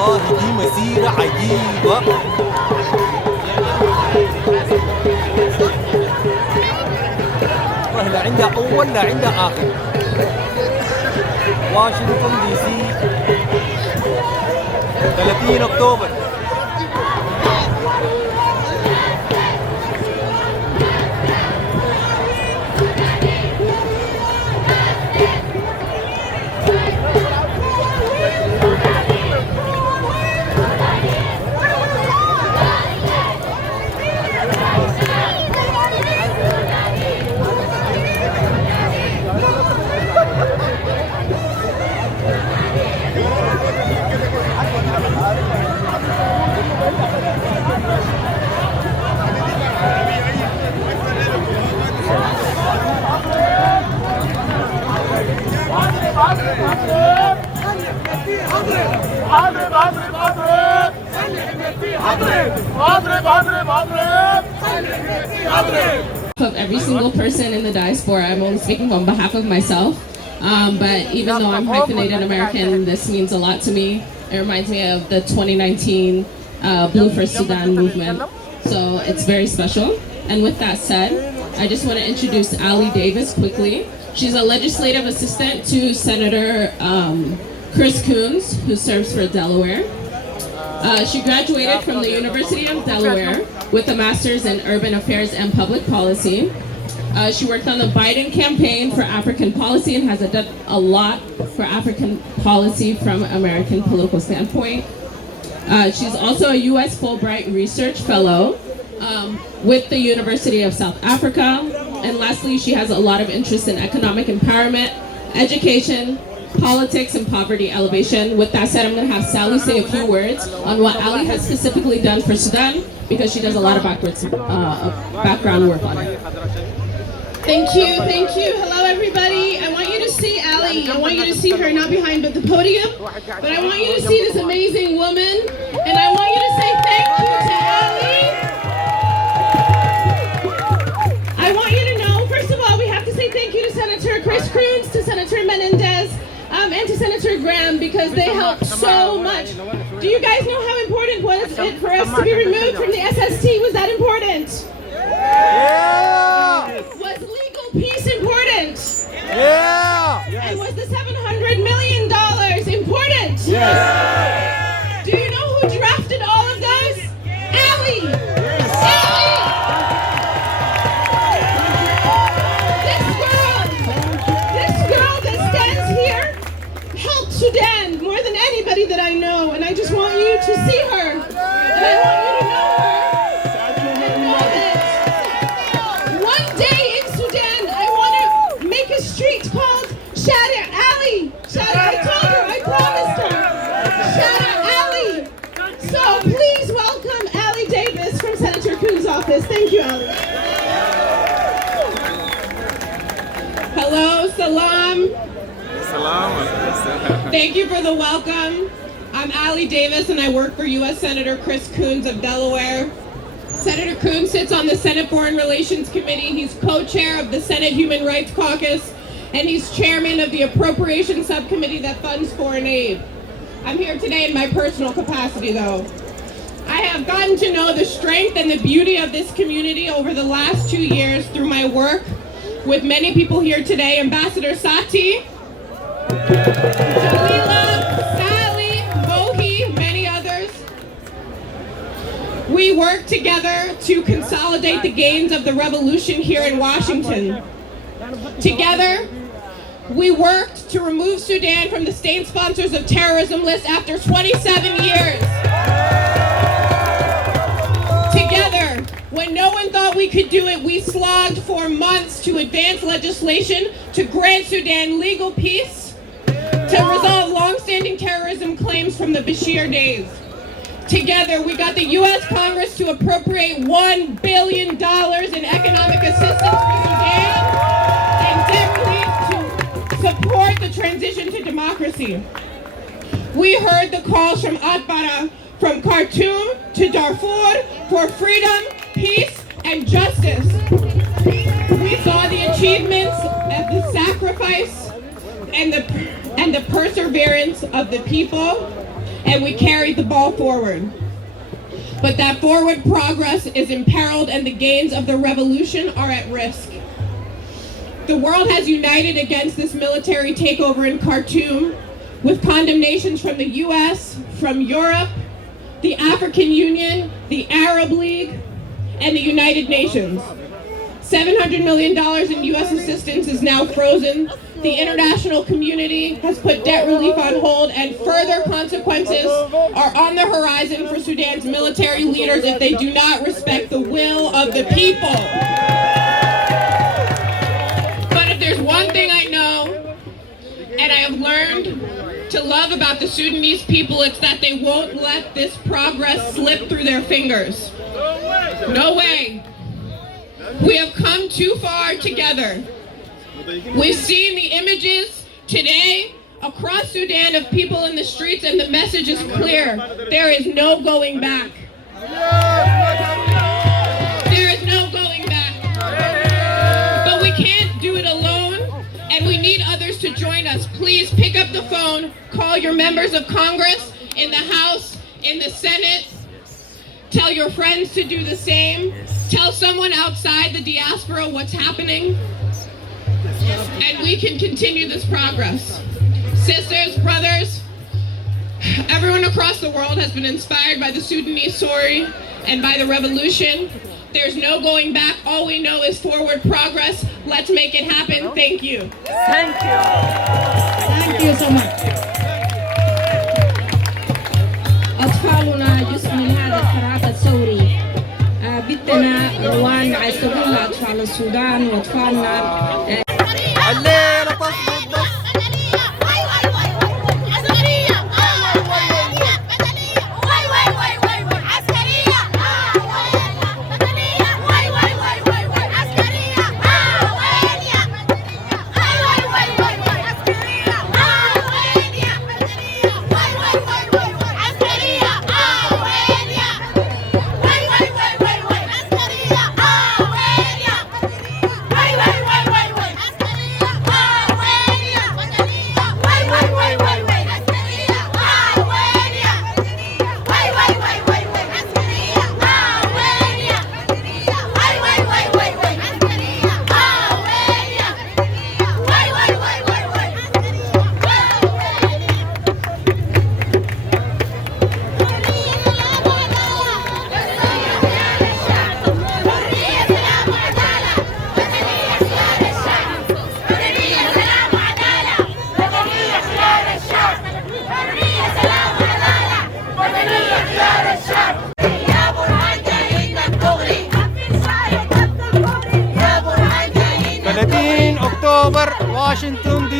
والله دي مسيرة عجيبة. والله لا عندها أول لا عندها آخر. واشنطن دي سي 30 أكتوبر. Of every single person in the diaspora. I'm only speaking on behalf of myself, but even though I'm hyphenated American, this means a lot to me. It reminds me of the 2019 Blue for Sudan movement, so it's very special. And with that said, I just want to introduce Ali Davis quickly. She's a legislative assistant to Senator Chris Coons, who serves for Delaware. She graduated from the University of Delaware with a master's in urban affairs and public policy. She worked on the Biden campaign for African policy and has done a lot for African policy from an American political standpoint. She's also a U.S. Fulbright Research Fellow with the University of South Africa. And lastly, she has a lot of interest in economic empowerment, education, politics, and poverty elevation. With that said, I'm going to have Sally say a few words on what Ali has specifically done for Sudan, because she does a lot of background work on it. Thank you, thank you. Hello, everybody. I want you to see Ali. I want you to see her not behind but the podium, but I want you to see this amazing woman, and I want you to say thank you to Ali. I want you to know, first of all, we have to say thank you to Senator Chris Coons, to Senator Menendez, and to Senator Graham, because they helped so much. Do you guys know how important was it for us to be removed from the SST? Was that important? Yeah! Was legal peace important? Yeah! And was the $700 million important? Yes! Do you know who drafted all of those? Ali! Ali! This girl that stands here helped Sudan more than anybody that I know, and I just want you to see her, and I want you to know her, and know that one day in Sudan, I want to make a street called Shada Ali. I told her, I promised her. Shada Ali. So please welcome Ali Davis from Senator Coons' office. Thank you, Ali. Hello, salam. Thank you for the welcome. I'm Ali Davis, and I work for U.S. Senator Chris Coons of Delaware. Senator Coons sits on the Senate Foreign Relations Committee. He's co-chair of the Senate Human Rights Caucus, and he's chairman of the Appropriations Subcommittee that funds foreign aid. I'm here today in my personal capacity, though. I have gotten to know the strength and the beauty of this community over the last 2 years through my work with many people here today. Ambassador Sati, Jalila, Sally, Mohi, many others. We work together to consolidate the gains of the revolution here in Washington. Together, we worked to remove Sudan from the state sponsors of terrorism list after 27 years. Together, when no one thought we could do it, we slogged for months to advance legislation to grant Sudan legal peace, to resolve long-standing terrorism claims from the Bashir days. Together, we got the U.S. Congress to appropriate $1 billion in economic assistance for Sudan and debt relief to support the transition to democracy. We heard the calls from Atta, from Khartoum to Darfur for freedom, peace, and justice. We saw the achievements of the sacrifice and the perseverance of the people. and we carried the ball forward. But that forward progress is imperiled and the gains of the revolution are at risk. The world has united against this military takeover in Khartoum with condemnations from the US, from Europe, the African Union, the Arab League, and the United Nations. $700 million in US assistance is now frozen. The international community has put debt relief on hold, and further consequences are on the horizon for Sudan's military leaders if they do not respect the will of the people. But if there's one thing I know, and I have learned to love about the Sudanese people, it's that they won't let this progress slip through their fingers. No way. We have come too far together. We've seen the images today across Sudan of people in the streets, and the message is clear. There is no going back. There is no going back. But we can't do it alone, and we need others to join us. Please pick up the phone, call your members of Congress in the House, in the Senate. Tell your friends to do the same. Tell someone outside the diaspora what's happening. And we can continue this progress. Sisters, brothers, everyone across the world has been inspired by the Sudanese story and by the revolution. There's no going back. All we know is forward progress. Let's make it happen. Thank you. Thank you. Thank you so much. أطفالنا جزء من هذا التراث الثوري. بدنا روان يستغل أطفال السودان وأطفالنا. الليلة تصبح بس. أكتوبر واشنطن دي